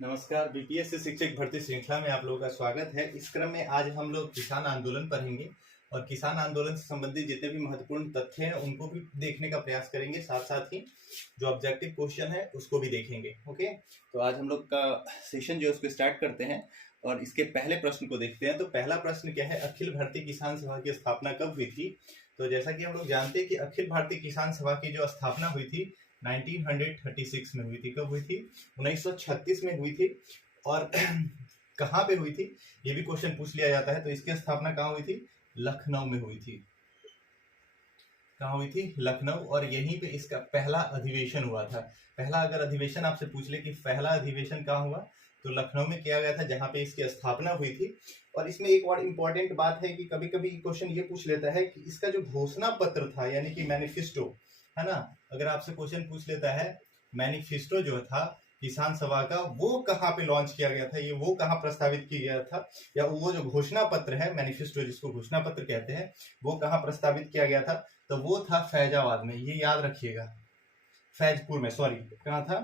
नमस्कार। बीपीएससी शिक्षक भर्ती श्रृंखला में आप लोगों का स्वागत है। इस क्रम में आज हम लोग किसान आंदोलन पढ़ेंगे और किसान आंदोलन से संबंधित जितने भी महत्वपूर्ण तथ्य हैं उनको भी देखने का प्रयास करेंगे, साथ साथ ही जो ऑब्जेक्टिव क्वेश्चन है उसको भी देखेंगे। ओके, तो आज हम लोग का सेशन जो है उसको स्टार्ट करते हैं और इसके पहले प्रश्न को देखते हैं। तो पहला प्रश्न क्या है, अखिल भारतीय किसान सभा की स्थापना कब हुई थी? तो जैसा कि हम लोग जानते हैं कि अखिल भारतीय किसान सभा की जो स्थापना हुई थी 1936 में हुई थी। कब हुई थी? 1936 में हुई थी। और कहाँ पे हुई थी ये भी क्वेश्चन पूछ लिया जाता है। तो इसकी स्थापना कहाँ हुई थी? लखनऊ में हुई थी। कहाँ हुई थी? लखनऊ। और यहीं पे इसका पहला अधिवेशन हुआ था। पहला अगर अधिवेशन आपसे पूछ ले कि पहला अधिवेशन कहाँ हुआ, तो लखनऊ में किया गया था, जहाँ पे इसकी स्थापना हुई थी। और इसमें एक और इम्पॉर्टेंट बात है कि कभी कभी क्वेश्चन ये पूछ लेता है कि इसका जो घोषणा पत्र था यानी कि मैनिफेस्टो है ना, अगर आपसे क्वेश्चन पूछ लेता है मैनिफेस्टो जो था किसान सभा का, वो कहाँ पे लॉन्च किया गया था, ये वो कहाँ प्रस्तावित किया गया था, या वो जो घोषणा पत्र है मैनिफेस्टो जिसको घोषणा पत्र कहते हैं, वो कहाँ प्रस्तावित किया गया था? तो वो था फैजाबाद में। ये याद रखिएगा, फैजपुर में, सॉरी कहाँ था?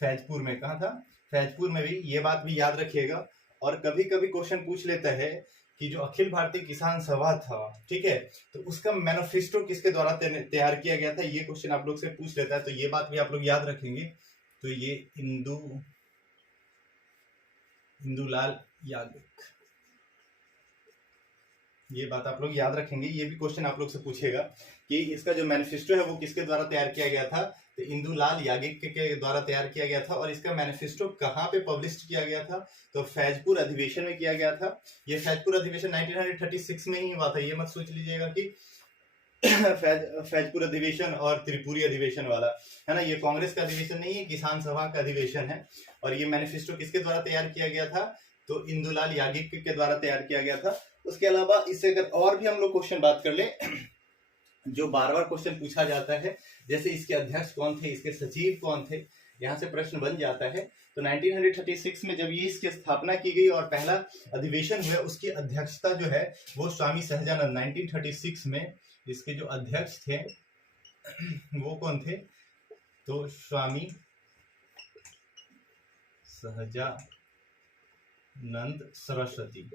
फैजपुर में। कहाँ था? फैजपुर में भी। ये बात भी याद रखिएगा। और कभी कभी क्वेश्चन पूछ लेता है कि जो अखिल भारतीय किसान सभा था, ठीक है, तो उसका मैनिफेस्टो किसके द्वारा तैयार किया गया था, ये क्वेश्चन आप लोग से पूछ लेता है। तो ये बात भी आप लोग याद रखेंगे। तो ये इंदुलाल याग्निक, ये बात आप लोग याद रखेंगे। ये भी क्वेश्चन आप लोग से पूछेगा कि इसका जो मैनिफेस्टो है वो किसके द्वारा तैयार किया गया था। तो इंदुलाल याग्निक के द्वारा तैयार किया गया था। और इसका मैनिफेस्टो कहाँ पे पब्लिश किया गया था? तो फैजपुर अधिवेशन में किया गया था। ये फैजपुर अधिवेशन 1936 में ही हुआ था। ये मत सोच लीजिएगा कि फैजपुर अधिवेशन और त्रिपुरी अधिवेशन वाला है ना, ये कांग्रेस का अधिवेशन नहीं है, किसान सभा का अधिवेशन है। और ये मैनिफेस्टो किसके द्वारा तैयार किया गया था? तो इंदुलाल याग्निक के द्वारा तैयार किया गया था। उसके अलावा इससे अगर और भी हम लोग क्वेश्चन बात कर ले, जो बार बार क्वेश्चन पूछा जाता है, जैसे इसके अध्यक्ष कौन थे, इसके सचिव कौन थे, यहाँ से प्रश्न बन जाता है। तो 1936 में जब ये इसकी स्थापना की गई और पहला अधिवेशन हुआ, उसकी अध्यक्षता जो है वो स्वामी सहजानंद, 1936 में इसके जो अध्यक्ष थे वो कौन थे? तो स्वामी सहजानंद सरस्वती।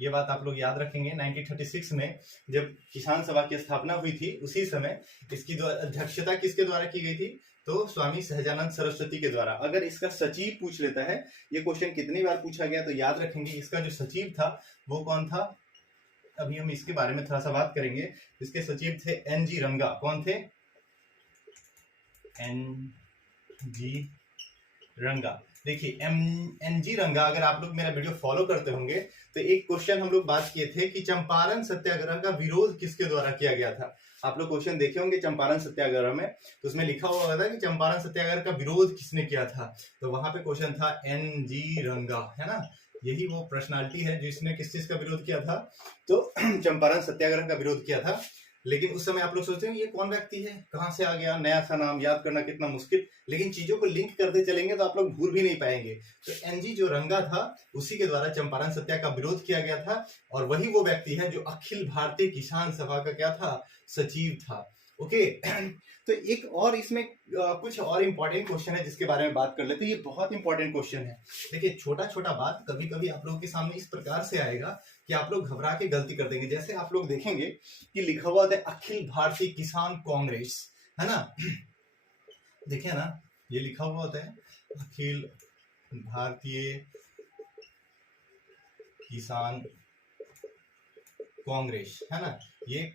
ये बात आप लोग याद रखेंगे। 1936 में जब किसान सभा की स्थापना हुई थी, उसी समय इसकी अध्यक्षता किसके द्वारा की गई थी? तो स्वामी सहजानंद सरस्वती के द्वारा। अगर इसका सचिव पूछ लेता है, ये क्वेश्चन कितनी बार पूछा गया, तो याद रखेंगे इसका जो सचिव था वो कौन था? अभी हम इसके बारे में थोड़ा सा बात करेंगे। इसके सचिव थे एन.जी. रंगा। कौन थे? एन.जी. रंगा। देखिए एन.जी. रंगा, अगर आप लोग मेरा वीडियो फॉलो करते होंगे तो एक क्वेश्चन हम लोग बात किए थे कि चंपारण सत्याग्रह का विरोध किसके द्वारा किया गया था। आप लोग क्वेश्चन देखे होंगे चंपारण सत्याग्रह में, तो उसमें लिखा हुआ था कि चंपारण सत्याग्रह का विरोध किसने किया था। तो वहां पे क्वेश्चन था एन.जी. रंगा, है ना। यही वो पर्सनालिटी है जिसने किस चीज का विरोध किया था? तो चंपारण सत्याग्रह का विरोध किया था। लेकिन उस समय आप लोग सोचते हैं ये कौन व्यक्ति है, कहाँ से आ गया, नया सा नाम, याद करना कितना मुश्किल। लेकिन चीजों को लिंक करते चलेंगे तो आप लोग भूल भी नहीं पाएंगे। तो एन.जी. जो रंगा था, उसी के द्वारा चंपारण सत्याग्रह का विरोध किया गया था। और वही वो व्यक्ति है जो अखिल भारतीय किसान सभा का क्या था? सचिव था। ओके। तो एक और इसमें कुछ और इंपॉर्टेंट क्वेश्चन है जिसके बारे में बात कर लेते हैं। ये बहुत इंपॉर्टेंट क्वेश्चन है। देखिए छोटा छोटा बात कभी कभी आप लोगों के सामने इस प्रकार से आएगा कि आप लोग घबरा के गलती कर देंगे। जैसे आप लोग देखेंगे कि लिखा हुआ है अखिल भारतीय किसान कांग्रेस, है ना। देखिए ना, ये लिखा हुआ होता है अखिल भारतीय किसान कांग्रेस, है ना। ये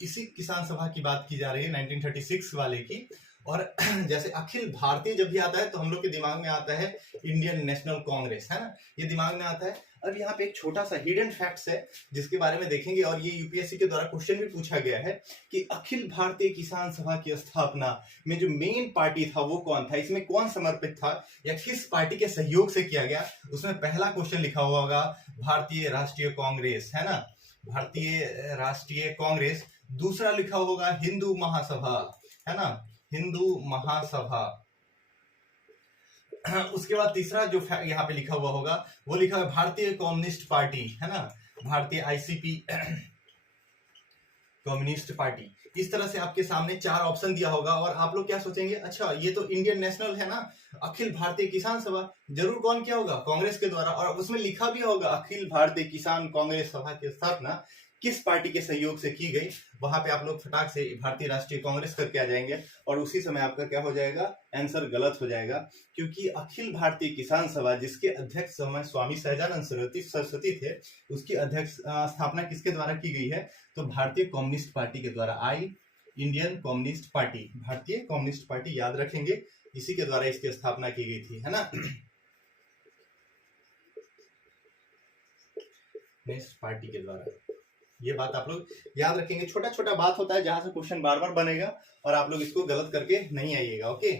इसी किसान सभा की बात की जा रही है 1936 वाले की। और जैसे अखिल भारतीय जब भी आता है तो हम लोग के दिमाग में आता है इंडियन नेशनल कांग्रेस, है ना, ये दिमाग में आता है। अब यहाँ पे एक छोटा सा हिडन फैक्ट्स है जिसके बारे में देखेंगे, और ये यूपीएससी के द्वारा क्वेश्चन भी पूछा गया है कि अखिल भारतीय किसान सभा की स्थापना में जो मेन पार्टी था वो कौन था, इसमें कौन समर्पित था, या किस पार्टी के सहयोग से किया गया। उसमें पहला क्वेश्चन लिखा हुआ होगा भारतीय राष्ट्रीय कांग्रेस, है ना, भारतीय राष्ट्रीय कांग्रेस। दूसरा लिखा होगा हिंदू महासभा, है ना, हिंदू महासभा। उसके बाद तीसरा जो यहाँ पे लिखा हुआ होगा वो लिखा है भारतीय कम्युनिस्ट पार्टी, है ना, भारतीय आईसीपी कम्युनिस्ट पार्टी। इस तरह से आपके सामने 4 ऑप्शन दिया होगा और आप लोग क्या सोचेंगे, अच्छा ये तो इंडियन नेशनल है ना, अखिल भारतीय किसान सभा, जरूर कौन किया होगा, कांग्रेस के द्वारा। और उसमें लिखा भी होगा अखिल भारतीय किसान कांग्रेस सभा की स्थापना किस पार्टी के सहयोग से की गई। वहां पे आप लोग फटाक से भारतीय राष्ट्रीय कांग्रेस करके आ जाएंगे और उसी समय आपका क्या हो जाएगा, आंसर गलत हो जाएगा। क्योंकि अखिल भारतीय किसान सभा जिसके अध्यक्ष समय स्वामी सहजानंद सरस्वती थे, उसकी अध्यक्ष स्थापना किसके द्वारा की गई है, तो भारतीय कम्युनिस्ट पार्टी के द्वारा। आई इंडियन कम्युनिस्ट पार्टी, भारतीय कम्युनिस्ट पार्टी याद रखेंगे, इसी के द्वारा इसकी स्थापना की गई थी, है ना। पार्टी के द्वारा, ये बात आप लोग याद रखेंगे। छोटा छोटा बात होता है जहां से क्वेश्चन बार बार बनेगा और आप लोग इसको गलत करके नहीं आइएगा। ओके,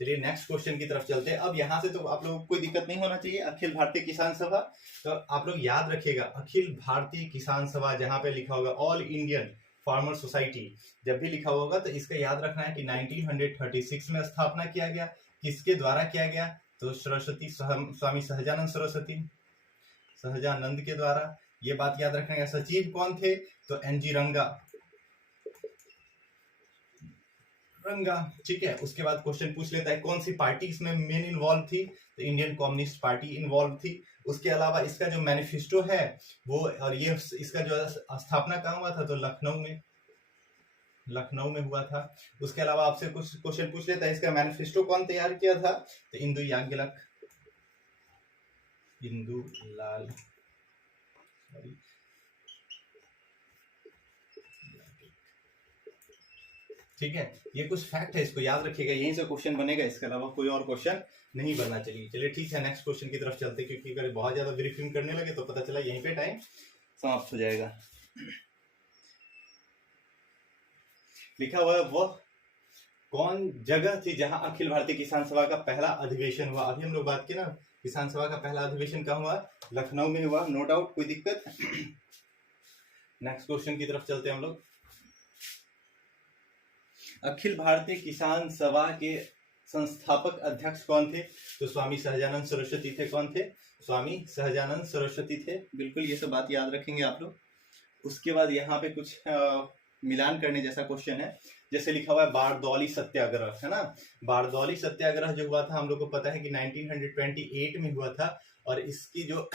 चलिए नेक्स्ट क्वेश्चन की तरफ चलते हैं। अब यहाँ से तो आप लोगों को कोई दिक्कत नहीं होना चाहिए। अखिल भारतीय किसान सभा, तो आप लोग याद रखिएगा अखिल भारतीय किसान सभा, जहां पे लिखा होगा ऑल इंडियन फार्मर सोसाइटी, जब भी लिखा होगा तो इसका याद रखना है कि 1936 में स्थापना किया गया। किसके द्वारा किया गया, तो सरस्वती स्वामी सहजानंद के द्वारा। ये बात याद रखना है। सचिव कौन थे, तो एनजी रंगा, ठीक है। उसके बाद क्वेश्चन पूछ लेता है कौन सी पार्टी इसमें मेन इन्वॉल्व थी, तो इंडियन कम्युनिस्ट पार्टी इन्वॉल्व थी। उसके अलावा इसका जो मैनिफेस्टो है वो, और ये इसका जो स्थापना कहाँ हुआ था, तो लखनऊ में हुआ था। उसके अलावा आपसे कुछ क्वेश्चन पूछ लेता है इसका मैनिफेस्टो कौन तैयार किया था, तो इंदुलाल, ठीक है। ये कुछ फैक्ट है, इसको याद रखिएगा, यहीं से क्वेश्चन बनेगा, इसके अलावा कोई और क्वेश्चन नहीं बनना चाहिए। चलिए ठीक है, नेक्स्ट क्वेश्चन की तरफ चलते, क्योंकि अगर बहुत ज्यादा ब्रीफिंग करने लगे तो पता चला यहीं पे टाइम समाप्त हो जाएगा। लिखा हुआ है वह कौन जगह थी जहां अखिल भारतीय किसान सभा का पहला अधिवेशन हुआ। अभी हम लोग बात की ना, किसान सभा का पहला अधिवेशन कहाँ हुआ, लखनऊ में हुआ, नो डाउट, कोई दिक्कत। नेक्स्ट क्वेश्चन की तरफ चलते हैं हम लोग। अखिल भारतीय किसान सभा के संस्थापक अध्यक्ष कौन थे, तो स्वामी सहजानंद सरस्वती थे। कौन थे, स्वामी सहजानंद सरस्वती थे, बिल्कुल ये सब बात याद रखेंगे आप लोग। उसके बाद यहाँ पे कुछ मिलान करने जैसा क्वेश्चन है, जैसे लिखा हुआ है बारदौली सत्याग्रह, है ना। बारदौली सत्याग्रह जो हुआ था हम लोग को पता है कि 1928 में हुआ था, और इसकी जो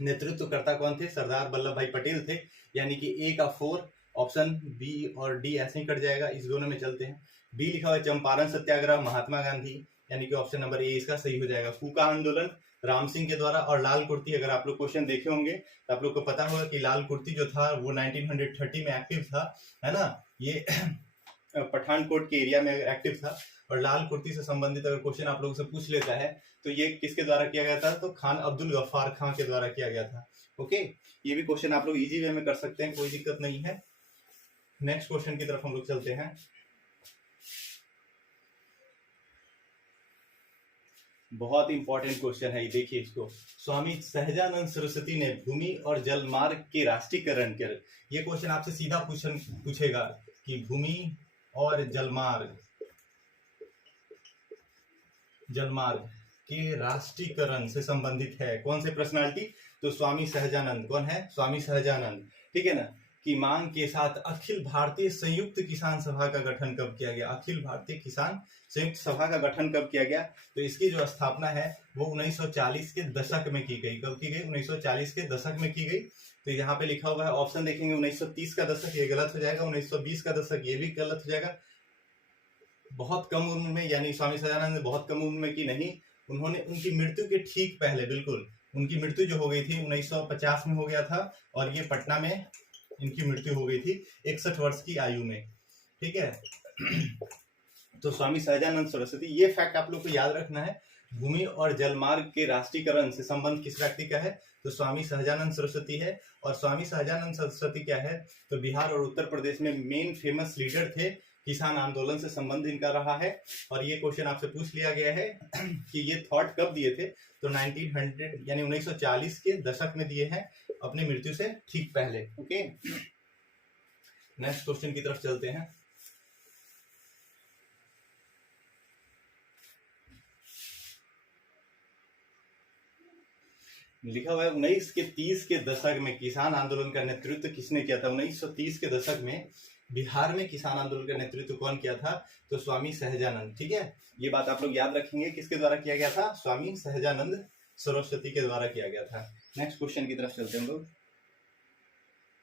नेतृत्वकर्ता कौन थे, सरदार वल्लभ भाई पटेल थे। यानी कि ए का 4, ऑप्शन बी और डी ऐसे ही कट जाएगा, इस दोनों में चलते हैं। बी लिखा हुआ है चंपारण सत्याग्रह, महात्मा गांधी, यानी कि ऑप्शन नंबर ए इसका सही हो जाएगा। कूका आंदोलन राम सिंह के द्वारा, और लाल कुर्ती, अगर आप लोग क्वेश्चन देखे होंगे तो आप लोग को पता होगा कि लाल कुर्ती जो था वो 1930 में एक्टिव था, है ना। ये पठानकोट के एरिया में एक्टिव था, और लाल कुर्ती से संबंधित अगर क्वेश्चन आप लोगों से पूछ लेता है तो ये किसके द्वारा किया गया था, तो खान अब्दुल गफ्फार खां के द्वारा किया गया था। ओके, ये भी क्वेश्चन आप लोग इजी वे में कर सकते हैं, कोई दिक्कत नहीं है। नेक्स्ट क्वेश्चन की तरफ हम लोग चलते हैं। बहुत इंपॉर्टेंट क्वेश्चन है ये, देखिए इसको। स्वामी सहजानंद सरस्वती ने भूमि और जल मार्ग के राष्ट्रीयकरण के, ये क्वेश्चन आपसे सीधा पूछेगा कि भूमि और जलमार्ग के राष्ट्रीयकरण से संबंधित है कौन से पर्सनालिटी, तो स्वामी सहजानंद। कौन है, स्वामी सहजानंद, ठीक है ना। की मांग के साथ अखिल भारतीय संयुक्त किसान सभा का गठन कब किया गया, अखिल भारतीय किसान संयुक्त सभा का गठन कब किया गया, तो इसकी जो स्थापना है वो 1940 के दशक में की गई। कब की गई, 1940 के दशक में की गई। तो यहाँ पे लिखा हुआ है, ऑप्शन देखेंगे 1930 का दशक, ये गलत हो जाएगा। 1920 का दशक, ये भी गलत हो जाएगा। बहुत कम उम्र में, यानी स्वामी सहजानंद ने बहुत कम उम्र में की नहीं, उन्होंने उनकी मृत्यु के ठीक पहले, बिल्कुल उनकी मृत्यु जो हो गई थी 1950 में हो गया था, और ये पटना में इनकी मृत्यु हो गई थी 61 वर्ष की आयु में, ठीक है। तो स्वामी सहजानंद सरस्वती, ये फैक्ट आप लोग को याद रखना है। भूमि और जलमार्ग के राष्ट्रीयकरण से संबंध किस व्यक्ति का है, तो स्वामी सहजानंद सरस्वती है। और स्वामी सहजानंद सरस्वती क्या है, तो बिहार और उत्तर प्रदेश में मेन फेमस लीडर थे, किसान आंदोलन से संबंध इनका रहा है। और ये क्वेश्चन आपसे पूछ लिया गया है कि ये थॉट कब दिए थे, तो 1900 यानी 1940 के दशक में दिए हैं, अपनी मृत्यु से ठीक पहले। ओके, नेक्स्ट क्वेश्चन की तरफ चलते हैं। लिखा हुआ है 1930 के दशक में किसान आंदोलन का नेतृत्व किसने किया था। 1930 के दशक में बिहार में किसान आंदोलन का नेतृत्व कौन किया था, तो स्वामी सहजानंद। ठीक है, ये बात आप लोग याद रखेंगे, किसके द्वारा किया गया था, स्वामी सहजानंद सरस्वती के द्वारा किया गया था। नेक्स्ट क्वेश्चन की तरफ चलते हैं हम लोग।